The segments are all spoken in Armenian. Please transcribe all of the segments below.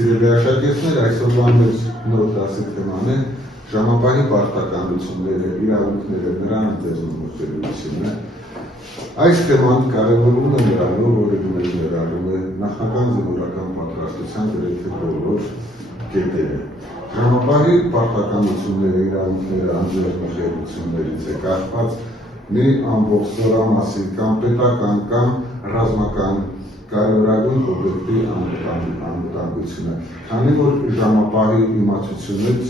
Սիրելի աշակերտներ, այսօրվա մեր նոր դասի թեման է ժամապահի պարտականությունները, իրավունքները, նրանց ձեռնմուծելիությունը։ Այս թեման կարևորում է նրանով, որ մեզ ներառում է նախնական զինվորական պատրաստության գրեթե բոլոր կետերը։ Ժամապահի պարտականությունները, իրավունքները, անձեռնմխելություններից է կախված մի ամբողջ զորամասի կամ պետական կամ ռազմական կարևորագույն օբյեկտի անվտանգությունը, քանի որ ժամապահի իմացությունից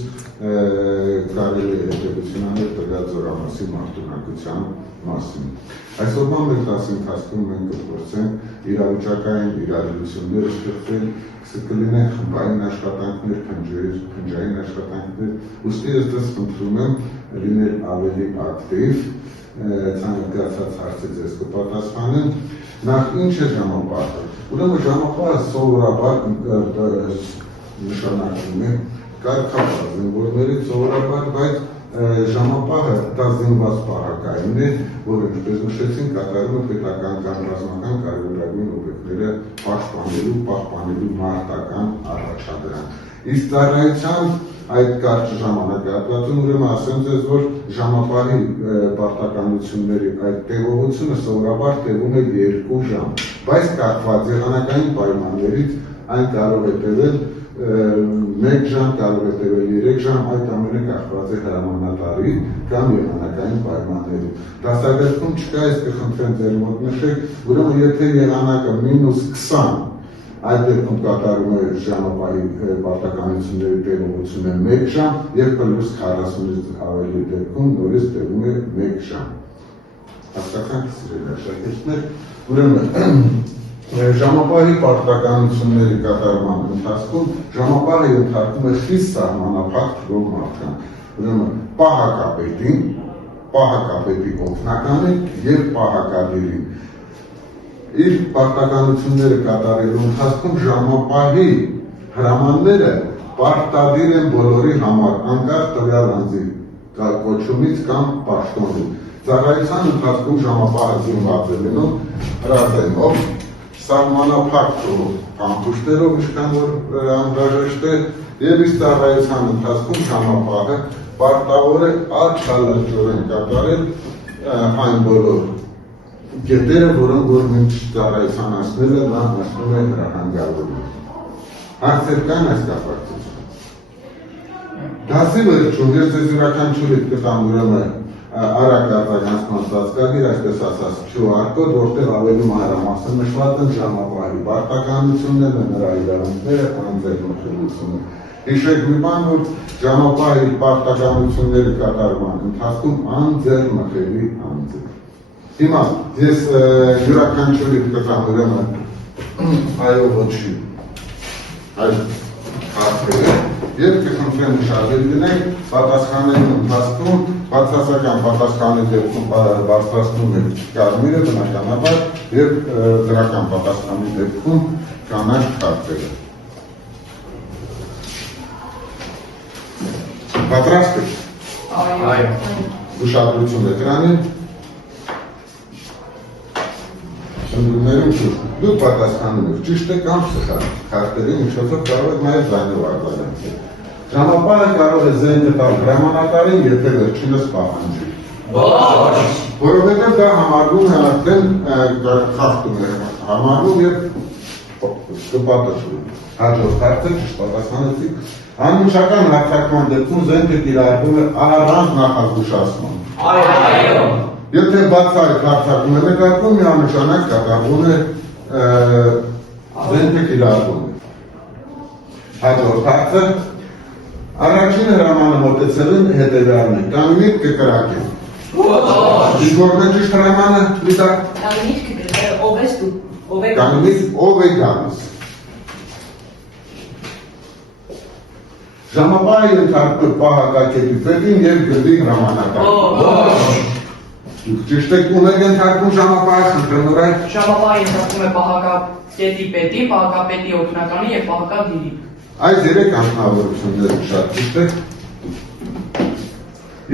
կարելի է հետևություն անել տվյալ զորամասի մարտունակության մասին։ Այսօրվա մեր դասի ընթացքում մենք կփորձենք իրավիճակային իրադրություններ ստեղծել, կլինեն խմբային աշխատանքներ, փնջային աշխատանքներ, ուստի ես ձեզ խնդրում եմ լինել ավելի ակտիվ, ցանկացած հարցի ձեզ կպատասխանեմ։ Նախ ինչ է ժամապահը։ Ուրեմն ժամապահը սովորաբար նշանակում է կարգապահ զինվորներից սովորաբար, բայց ժամապահը դա զինված պահակային է, որը ինչպես նշեցին, կատարում է պետական կամ ռազմական կարևորագույն օբյեկտները պահպանելու մարտական առաջադրանք։ Իսկ ծառայության այդ կարճ ժամանակահատվածում ուրեմն ասեմ ձեզ, որ ժամապահի պարտականությունների այդ տևողությունը սովորաբար տևում է 2 ժամ, բայց կախված եղանակային պայմաններից այն կարող է տևել 1 ժամ, կարող է տևել 3 ժամ, այդ ամենը կախված է հրամանատարի կամ եղանակային պայմաններից։ Դասագրքում չկա, ես կխնդրեմ ձեր մոտ նշեք, ուրեմն եթե եղանակը -20 այդ դեպքում կատարում է ժամապահի պարտականությունների տևողությունը 1 ժամ և +40-ից ավելի դեպքում նորից տևում է 1 ժամ։ Հասկացանք սիրելի աշակերտներ, ուրեմն ժամապահի պարտականությունների կատարման ընթացքում ժամապահը ենթարկվում է խիստ սահմանափակ թվով մարդկանց, ուրեմն պահակապետին, պահակապետի օգնականին և պահակադիրին։ Իր պարտականությունները կատարելու ընթացքում ժամապահի հրամանները պարտադիր են բոլորի համար, անկախ տվյալ անձի կոչումից կամ պաշտոնից։ Ծառայության ընթացքում ժամապահը զինված է լինում հրացանով, սահմանափակ թվով կանխուշտերով, ինչքան որ անհրաժեշտ է, և իսկ ծառայության ընթացքում ժամապահը պարտավոր է արգելափոխորեն կատարել այն բոլոր կետերը, որոնք որ մինչ ծառայության անցնելը նա անցնում է հրահանգավորում։ Հարցեր կան այս կապակցությամբ։ Դասի վերջում ես ձեզ յուրաքանչյուրիդ կտամ ուրեմն արագ արձագանքման ծածկագիր, այսպես ասած, QR-կոդ, որտեղ ավելի մանրամասն նշված են ժամապահի պարտականությունները, նրա իրավունքները, անձեռնմխելիությունը։ Հիշեք մի բան, որ ժամապահի պարտականությունների կատարման ընթացքում անձեռնմխելի անձ է։ Հիմա ես յուրաքանչյուրիդ կտամ ուրեմն այո ոչի այս հարցերը և կխնդրեմ ուշադիր լինեք, պատասխանների ընթացքում բացասական պատասխանի դեպքում բարձրացնում եք կարմիրը բնականաբար և դրական պատասխանի դեպքում կանաչ քարտերը։ Պատրաստ եք։ Այո։ Ուշադրություն էկրանին։ Ընդուններում շուտ, դուք պատասխանում եք, ճիշտ է կամ սխալ, քարտերի միջոցով կարող եք նաև ձայնով արձագանքել։ Ժամապահը կարող է զենքը տալ հրամանատարին, եթե վերջինս պահանջի։ Ոչ։ Որովհետև դա համարվում է արդեն խախտում է համարվում և կպատասխանում։ Հաջորդ հարցը ճիշտ պատասխանեցիք։ Անմիջական հարձակման դեպքում զենքը կիրառվում է առանց նախազգուշացման։ Այո։ Եթե բացառիկ հարձակում է նկատվում, միանշանակ կատարվում է զենքը կիրառվում է։ Հաջորդ հարցը առաջին հրամանը մոտեցելն հետևյալն է, կանգնիկ կկրակեք։ Իսկ որն է ճիշտ հրամանը, Լիդա։ Կանգնիկ կկրակեք, ով ես դու, ով է գալիս։ Կանգնիկ, ով է գալիս։ Ժամապահը ենթարկվում է պահակակետի պետին և գնդի հրամանատարին։ Ճիշտ եք ում եք ենթարկվում ժամապահը, խնդրեմ նորայ։ Ժամապահը ենթարկվում է պահակապետի պետի, պահակապետի օգնականի և պահակադիրի։ Այս 3 անձնավորությունները շատ ճիշտ եք։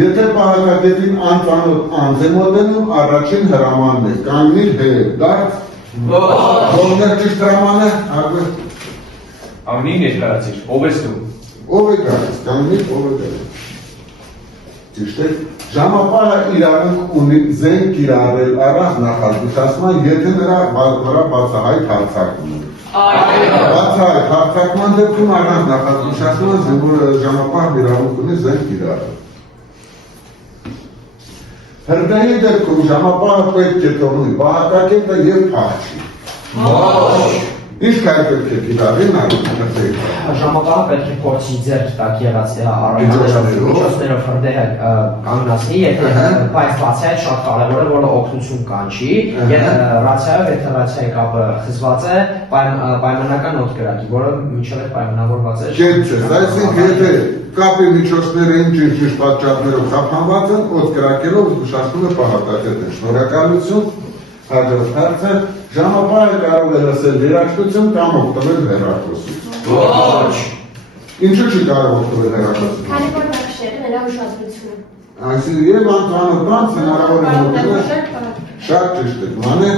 Եթե պահակակետին անծանոթ անձ է մոտենում, առաջին հրամանն է, կանգնիր հետ, դարձ։ Որն է ճիշտ հրամանը, Ամենին երկարացիր, ով ես դու։ Ով է գալիս, կանգնի, ով է գալիս։ Ճիշտ է, ժամապահը իրավունք ունի զենք կիրառել առանց նախազգուշացման, եթե նրա վրա բացահայտ հարձակում է։ Բացահայտ հարձակման դեպքում առանց նախազգուշացման ժամապահը իրավունք ունի զենք կիրառել։ Հրդեհի դեպքում ժամապահը պետք է թողնի պահակակետը և փախչի։ Իսկ հայ պետք է կիրառի հրդեհի։ Ժամապահը պետք է փորձի ձեռք տակ եղած միջոցներով հրդեհը կանգնացնի, բայց բացի այդ շատ կարևոր է, որ օգնություն կանչի, եթե ռացիայի կապը խզված է, պայմանական օդ կրակի, որը մինչև պայմանավորված է։ Այսինքն եթե կապի միջոցները ինչ պատճառներով խափանված են, օդ կրակելով զգուշացնում է պահակակետը։ Շնորհակալություն, հաջորդ հարցը, ժամապահը կարող է լսել երաժշտություն կամ օգտվել հեռախոսից։ Ոչ։ Ինչու՞ չի կարող օգտվել հեռախոսից։ Քանի որ նախշերը նրա ուշադրությունը։ Այսինքն եւ անտանոթ հնարավոր է օգտվել։ Շատ ճիշտ է, մանե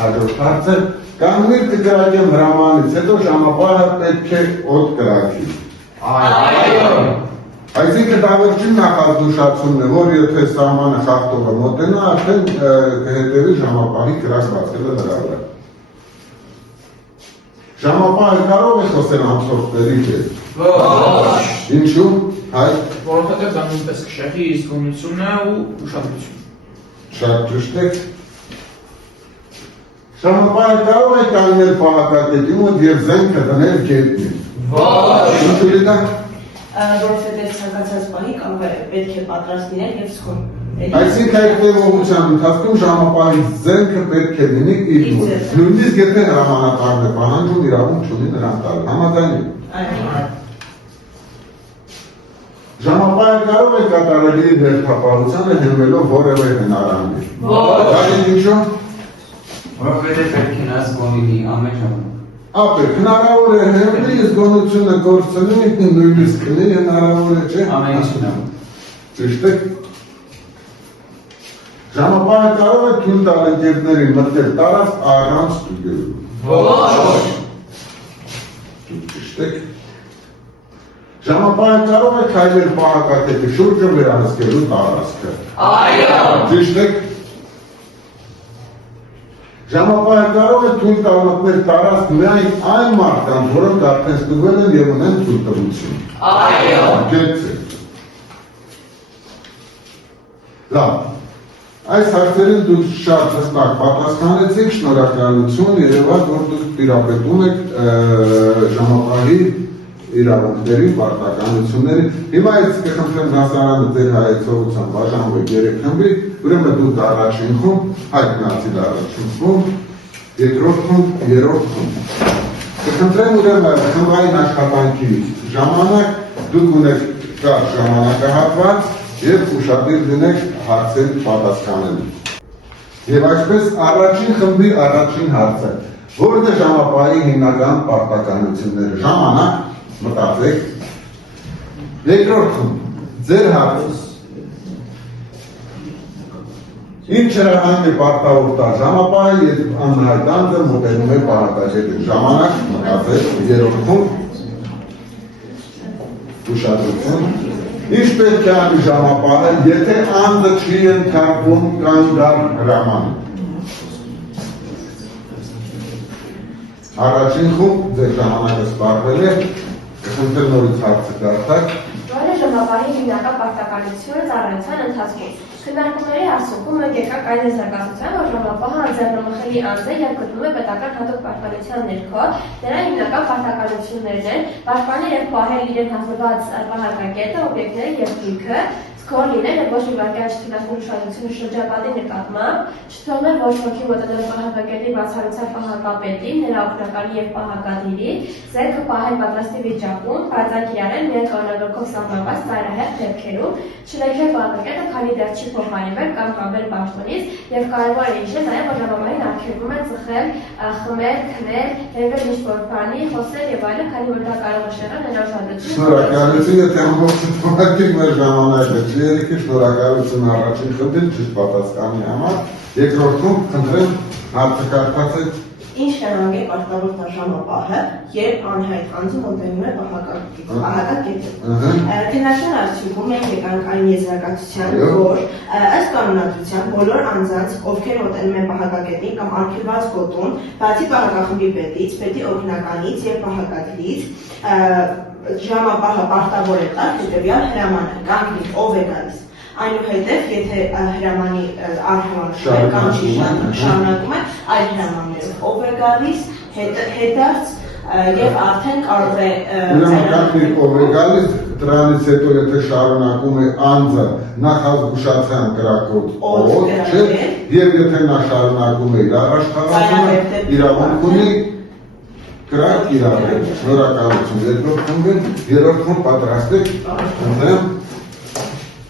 հաջորդ հարցը, կանգնիր կկրակեմ հրամանից, հետո ժամապահը պետք է օդ կրակի։ Այո։ Այսինքն դա վերջին նախազգուշացումն է, որ եթե սահմանը խախտողը մոտենա, արդեն կհետևի ժամապահի կրակ բացելը նրա վրա։ Ժամապահը կարող է խոսել ամսորդների հետ։ Ոչ։ Ինչու՞։ Հայ։ Որովհետև դա նույնպես կշեղի զգոնությունը ու ուշադրությունը։ Շատ ճիշտ է։ Ժամապահը կարող է կանգնել պահակակետի մոտ և զենքը դնել գետնին։ Ոչ։ Ինչու՞ դա։ Որովհետև ցանկացած բանի կարող է պետք է պատրաստ լինել եւ սխալ։ Այսինքն այդ տևողության ընթացքում ժամապահի զենքը պետք է լինի իր մոտ։ Նույնիսկ եթե հրամանատարն է պահանջում, իրավունք չունի նրան տալ։ Համաձայն եք։ Ժամապահը կարող է կատարել իր հերթապահությանը հենվելով որևէ հնարամի։ Դա ինչու՞։ Որովհետև պետք է նա զգոնի ամեն ժամանակ։ Ապեր, հնարավոր է հենվի, զգոնությունը գործնի, նույնիսկ կնի, հնարավոր է չէ։ Ամեն ինչ հնարավոր։ Ճիշտ է։ Ժամապահը կարող է թույլ տալ ընկերներին մտնել տարածք առանց ստուգելու։ Ոչ։ Ճիշտ է։ Ժամապահը կարող է քայլել պահակակետի շուրջը վերահսկելու տարածքը։ Այո։ Ճիշտ է։ Ժամապահը կարող է թույլ տալ մտնել տարածք միայն այն մարդկանց, որոնք արդեն ստուգվել են և ունեն թույլտվություն։ Այո։ Գետ է։ Լավ։ Այս հարցերին դուք շատ հստակ պատասխանեցիք, շնորհակալություն, երևաց, որ դուք տիրապետում եք ժամապահի իրավունքների, պարտականությունների։ Հիմա այս կխնդրեմ դասարանը ձեր հայեցողության բաժանվեք 3 խմբի, ուրեմն դուք առաջին խումբ, Հայկ Նացիդ առաջին խումբ, երկրորդ խումբ, երրորդ խումբ։ Կխնդրեմ ուրեմն խմբային աշխատանքի ժամանակ դուք ունեք կարճ ժամանակահատված և ուշադիր լինեք հարցերի պատասխանելու։ Եվ այսպես առաջին խմբի առաջին հարցը, որն է ժամապահի հիմնական պարտականությունները, ժամանակ, մտածեք։ Երկրորդ խումբ, ձեր հարցը։ Ինչ հրահանգ է պարտավոր տալ ժամապահը և անհայտ անձը մոտենում է պահակակետին, ժամանակ, մտածեք, երրորդ խումբ, ուշադրություն։ Ինչ պետք է անի ժամապահը, եթե անձը չի ենթարկվում կանգնալ հրամանը։ Առաջին խումբ, ձեր ժամանակը սպառվել է, կխնդրեմ նորից հարցը դարձակ։ Որ է ժամապահի հիմնական պարտականությունը ծառայության ընթացքում։ Քննարկումների արդյունքում մենք եկանք այն եզրակացության, որ ժամապահը անձեռնմխելի անձ է և գտնվում է պետական հատուկ պաշտպանության ներքո, նրա հիմնական պարտականություններն են պաշտպանել և պահել իրեն հանձնված պահակակետը, օբյեկտները և գույքը, Քոր լինել է ոչ մի վարկյան չթույլատրել ուշադրությունը շրջապատի նկատմամբ, չթողնել ոչ ոքի մոտենալ պահակակետի բացառության պահակապետին, նրա օգնականի և պահակադիրի, զենքը պահել պատրաստի վիճակում, պարզակ իրարել միայն կանոնագործով սահմանված ծայրահեղ դեպքերում, չլքել պահակակետը, քանի դեռ չի փոխարինվել կամ կապել պաշտոնից, և կարևոր է հիշել նաև, որ ժամամային արգելվում է ծխել, խմել, քնել, հենվել ինչ-որ բանի, խոսել և այլն, քանի որ դա կարող է շեղել նրա ուշադրությունը։ Շնորհակալություն, եթե ամբողջ մեր ժամանակը չի երեքի շնորհակալություն առաջին խնդիր ճիշտ պատասխանի համար, երկրորդում խնդրեմ հարցը կարդացեք։ Ինչ հնարավոր է պարտավոր ժամապահը, երբ անհայտ անձը մոտենում է պահակակետին։ Քննարկման արդյունքում մենք եկանք այն եզրակացության, որ ըստ կանոնադրության բոլոր անձանց, ովքեր մոտենում են պահակակետին կամ արգելված գոտուն, բացի պահակախմբի պետից, պետի օգնականից եւ պահակատիրից, ժամապահը պարտավոր է տալ հետեւյալ հրամանը, կանգնի, ով է գալիս։ Այնուհետև, եթե հրամանի արհամարշը կանչի շարունակում է այլ հրամաններով, ով է գալիս, հետարց եւ արդեն կարող է Ուրեմն ով է գալիս, դրանից հետո եթե շարունակում է անձը նախազգուշացիան կրակոտ օդ, չէ, եւ եթե նա շարունակում է իր աշխատանքը, իրավունք ունի կրակ իրավունք, շնորհակալություն, երրորդում պատրաստ եք,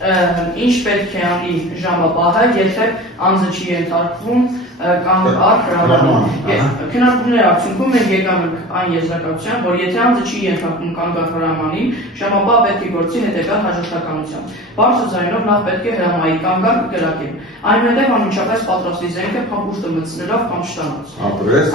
Ինչ պետք է անի ժամապահը, եթե անձը չի ենթարկվում կամ առ հրամանին։ Քննարկումների արդյունքում մենք եկանք այն եզրակացության, որ եթե անձը չի ենթարկվում կամ առ հրամանին, ժամապահը պետք է գործի հետևյալ հաջորդականությամբ։ Բարձր ձայնով նա պետք է հրամայի կամ գալ կրակել։ Այնուհետև անմիջապես պատրաստի զենքը փամփուշտը մտցնելով կամ շտանած։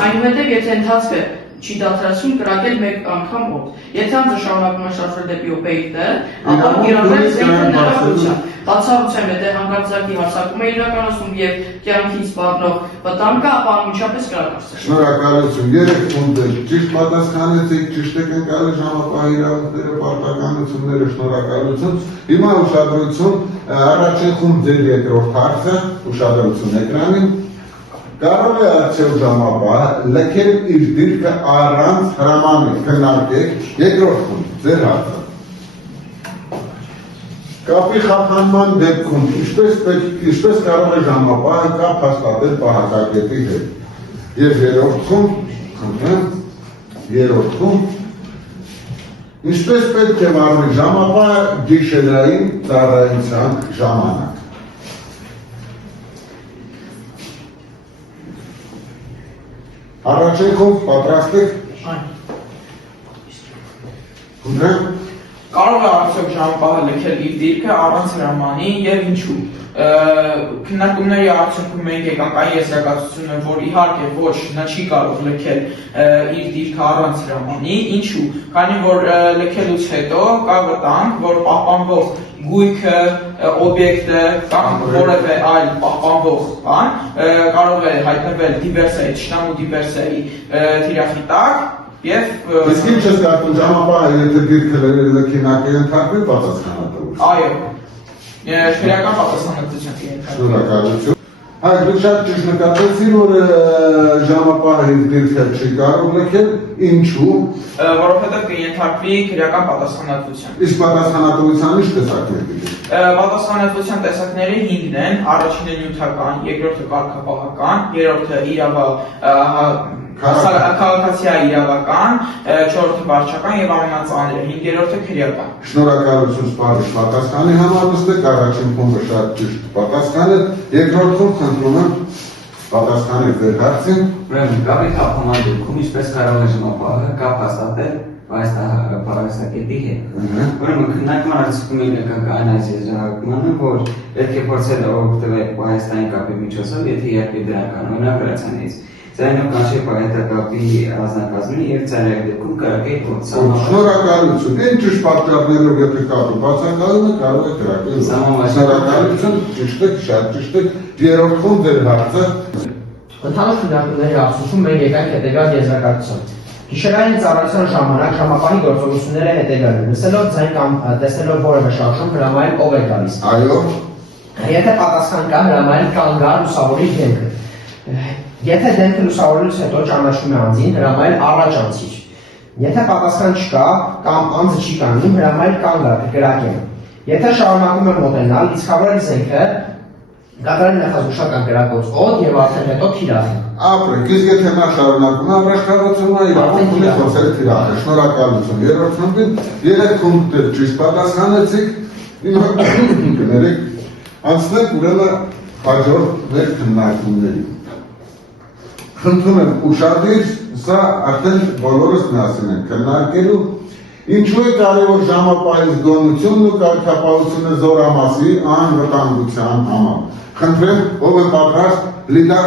Այնուհետև եթե ընթացքը չի դադարեցնում կրակել մեկ անգամ օդ։ Եթե անձը շարունակում է շարժվել դեպի օբյեկտը, ապա կիրառել զենքը ներառության։ Բացառությամբ եթե հանկարծակի հարձակում է իրականացնում եւ կյանքից սպառնող վտանգ կա, ապա անմիջապես կրակարծել։ Շնորհակալություն, երեք ֆոնդեր ճիշտ պատասխանեցիք, ճիշտ եք ընկալել ժամապահի իրավունքները, պարտականությունները, շնորհակալություն։ Հիմա ուշադրություն, առաջին խումբ ձեր երկրորդ հարցը, ուշադրություն էկրանին։ Կարող է արդյոք ժամապահը լքել իր դիրքը առանց հրամանի, քննարկեք երկրորդ խումբ, ձեր հարցը։ Կապի խափանման դեպքում ինչպես կարող է ժամապահը կապ հաստատել պահակակետի հետ։ Եվ երրորդ խումբ, ինչպես պետք է վարվի ժամապահը գիշերային ծառայության ժամանակ։ Առաջին խումբ պատրաստ եք։ Կարող է արդյոք ժամապահը լքել իր դիրքը առանց հրամանի եւ ինչու։ Քննարկումների արդյունքում մենք եկանք այն եզրակացությունը, որ իհարկե ոչ, նա չի կարող լքել իր դիրքը առանց հրամանի, ինչու։ Քանի որ լքելուց հետո կա վտանգ, որ պահպանվող գույքը, օբյեկտը կամ որևէ այլ պահպանվող բան կարող է հայտնվել դիվերսիայի, թշնամու դիվերսիայի թիրախի տակ եւ Իսկ ինչ ես կարծում ժամապահը եթե դիրքը լքի նա կենթարկվի պատասխանատվություն։ Այո։ Քրեական պատասխանատվության կենթարկվի։ Շնորհակալություն։ Հայ դուք շատ ճիշտ նկատեցիք, որ ժամապահը իր դիրքը չի կարող լքել, ինչու։ Որովհետև կենթարկվի քրեական պատասխանատվության։ Իսկ պատասխանատվության ինչ տեսակներ կգտնի։ Պատասխանատվության տեսակները 5-ն են, առաջինը նյութական, երկրորդը կարգապահական, երրորդը քաղաքացիական իրավական, չորրորդը վարչական եւ ամենածանրը, 5-րդը քրեական։ Շնորհակալություն սպառիչ պատասխանի համար նստեք, առաջին խումբը շատ ճիշտ պատասխանել, երկրորդում խնդրում եմ պատասխանեք ձեր հարցին։ Ուրեմն կապի խափանման դեպքում ինչպես կարող է ժամապահը կապ հաստատել պահակակետի հետ։ Ուրեմն քննարկման արդյունքում եկանք այն այս եզրահանգմանը, որ պետք է փորձել օգտվել պահեստային կապի միջոցով, եթե իհարկե դրական օրինակ վրացանից։ Ձայնով կանչի պահեստակապի անձնակազմին եւ ծայրահեղ դեպքում կրակել օծան։ Շնորհակալություն։ Ինչ ճիշտ պատճառներով եթե կապը բացակայում է, կարող է կրակել։ Շնորհակալություն, ճիշտ եք, շատ ճիշտ եք։ Երրորդ խումբ ձեր հարցը։ Ընդհանուր քննարկումների արդյունքում մենք եկանք հետևյալ եզրակացության։ Գիշերային ծառայության ժամանակ ժամապահի գործողությունները հետևյալն են. լսելով ձայն կամ տեսնելով որևէ շարժում հրամայել ով է գալիս։ Այո։ Եթե պատասխան կա, հրամայել կան գալ լուսավորի դեմքը։ Եթե դեմքը լուսավորելուց հետո ճանաչում է անձին, հրամայել առաջ անցիր։ Եթե պատասխան չկա կամ անձը չի կանգնում, հրամայել կանգ առ կրակել։ Եթե շարունակում է մոտենալ, լիցքավորել զենքը, կատարել նախազգուշական կրակոց օդ եւ արդեն հետո թիրախել։ Ապրեք, իսկ եթե նա շարունակում է առաջխաղացումը, իրավունք ունի խոսել թիրախել։ Շնորհակալություն։ Երրորդ խմբին 3 խումբեր ճիշտ պատասխանեցիք։ Հիմա կներեք, անցնենք ուրեմն հաջորդ մեր քննարկումներին։ Խնդրում եմ ուշադիր, սա արդեն բոլորս միասին ենք քննարկելու Ինչու է կարևոր ժամապահի զգոնությունն ու կարգապահությունը զորամասի անվտանգության համար։ Խնդրեմ, ով է պատրաստ Լիդա։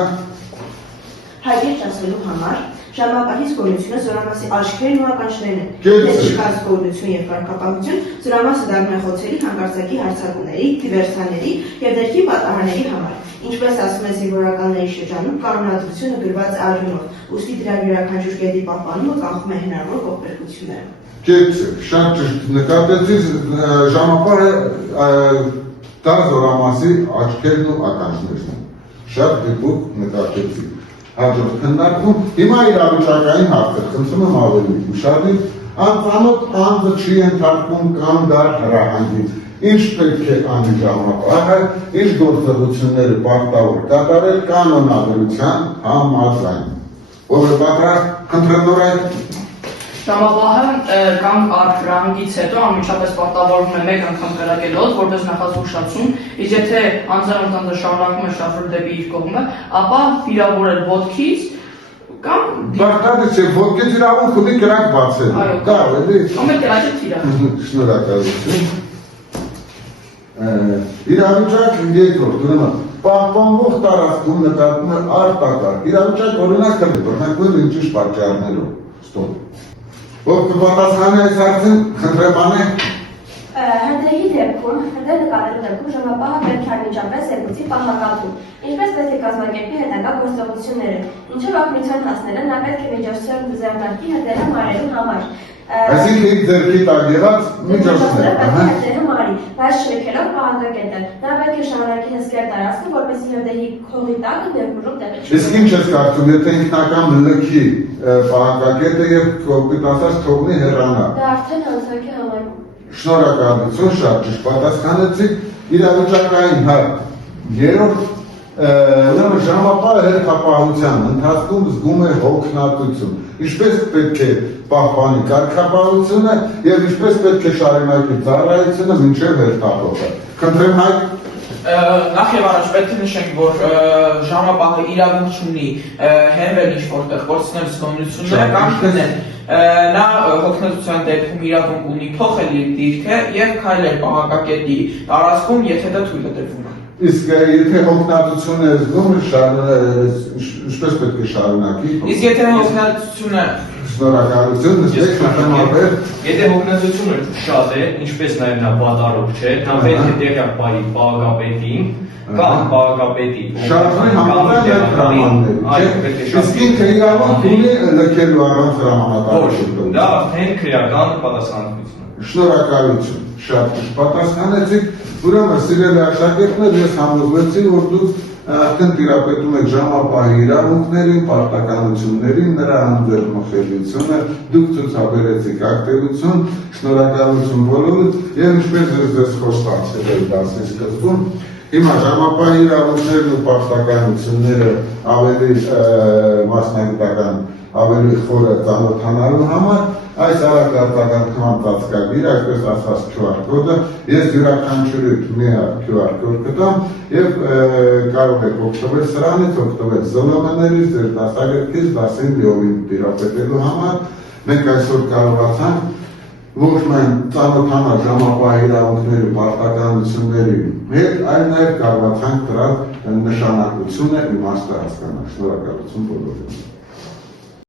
Հայտ ասելու համար ժամապահի զգոնությունը զորամասի աչքերն ու ականջներն են։ Կեցը։ Եթե չկա զգոնություն եւ կարգապահություն, զորամասը դառնախոցերի, հանկարծակի հարձակումների, դիվերսիաների եւ դերքի պատահարների համար։ Ինչպես ասում է զինվորականների շրջանում, կանոնադրությունը գրված է արյունով, ուստի դրա յուրաքանչյուր կետի պահպանումը կանխում է հնարավոր ողբերգությունները։ Կեցը, շատ ճիշտ նկատեցիք ժամապահը դա զորամասի աչքերն ու ականջներն են։ Շատ դեպուկ նկատեցիք։ Հաջորդ քննարկում, հիմա իրավիճակային հարցեր, խնդրում եմ ավելի ուշադիր, անծանոթ անձը չի ենթարկվում կանգար հրահանգի։ Ինչ պետք է անի ժամապահը, ինչ գործողությունները պարտավոր կատարել կանոնադրության համաձայն։ Ով է պատրաստ, խնդրեմ նորայք։ Ժամապահը կամ արհրանգից հետո անմիջապես պարտավորվում է մեկ անգամ կրակել օդ, որպես նախազգուշացում, իսկ եթե անձանց շարունակում է շարժվել դեպի իր կողմը, ապա վիրավորել ոտքից կամ Բարձրացի ոտքից իրավունք ունի կրակ բացել։ Կարող է դի։ կամ էլ կրակը թիրախ։ Շնորհակալություն։ Իրավիճակ երկրորդ, ուրեմն պահպանվող տարածքում նկատվում է արտակարգ իրավիճակ, օրինակ բռնակվել ինչ պատճառներով։ Ստոպ։ Ով կպատասխանի այս հարցին, խնդրեմ անեք։ Հրդեհի դեպքում, հրդեհ նկատելու դեպքում ժամապահը պետք է անմիջապես զեկուցի պահակատուն, ինչպես պետք է կազմակերպի հետագա գործողությունները, ինչով օգնության հասնելը նա պետք է միջոցներ ձեռնարկի հրդեհը մարելու համար։ Այսինքն ձեռքի տակ եղած միջոցներ, հրդեհը մարի, բայց չլքելով պահակակետը, նա պետք է շարունակի հսկել տարածքը, որպեսզի հրդեհի քողի տակը ներմուժում տեղի չունենա։ Իսկ ինչ ես կարծում, եթե ինքնական լքի պահակակետը եւ կոպիտ ասած թողնի հեռանա։ Դա արդեն անցակ է համարվում։ Շնորհակալություն, շատ ճիշտ պատասխանեցիք, իրավիճակային հարց։ Երրորդ, ուրեմն ժամապահը հերթապահության ընթացքում զգում է հոգնածություն։ Ինչպես պետք է պահպանի կարգապահությունը եւ ինչպես պետք է շարունակի ծառայությունը մինչեւ հերթապահը։ Խնդրեմ Հայկ։ Նախ եւ առաջ պետք է նշենք, որ ժամապահը իրավունք ունի հենվել ինչ-որտեղ կորցնել զգոնությունները կամ գնել։ Նա հոգնածության դեպքում իրավունք ունի փոխել իր դիրքը եւ քայլել պահակակետի տարածքում, եթե դա թույլ է տրվում։ Իսկ եթե հոգնածությունը զգում ինչպես պետք է շարունակի։ Իսկ եթե հոգնածությունը Շնորհակալություն, նստեք շնորհակալ։ Եթե հոգնածությունը շատ է, ինչպես նաև նա բադարող չէ, նա պետք է տեղյակ պահի պահակապետին կամ պահակապետի Շարժվի համաձայն այդ հրամանների։ Այո, պետք է Իսկ ինքը իրավունք ունի լքելու առանց հրամանատարություն։ Դա արդեն քրեական պատասխանատվություն է։ Շնորհակալություն, շատ ճիշտ պատասխանեցիք։ Ուրեմն սիրելի աշակերտներ, ես համոզվեցի, որ դուք արդեն տիրապետում եք ժամապահի իրավունքներին, պարտականություններին, նրա անձեռնմխելիությունը, դուք ցուցաբերեցիք ակտիվություն, շնորհակալություն բոլորին եւ ինչպես ձեզ խոստացել եմ դասի սկզբում, հիմա ժամապահի իրավունքներն ու պարտականությունները ավելի մասնագիտական, ավելի խորը ծանոթանալու համար այս արագարտական քննածածկագիր, այսպես ասած QR կոդը, ես յուրաքանչյուրի միակ QR կոդ կտամ եւ կարող եք օգտվել սրանից, օգտվել ԶԼՄ-ներից, ձեր դասագրքից, դասին լիովին տիրապետելու համար։ Մենք այսօր կարողացանք ոչ միայն ծանոթանալ ժամապահի իրավունքների պարտականությունների հետ, այլ նաեւ կարողացանք դրա նշանակությունը իմաստը հասկանալ։ Շնորհակալություն բոլորին։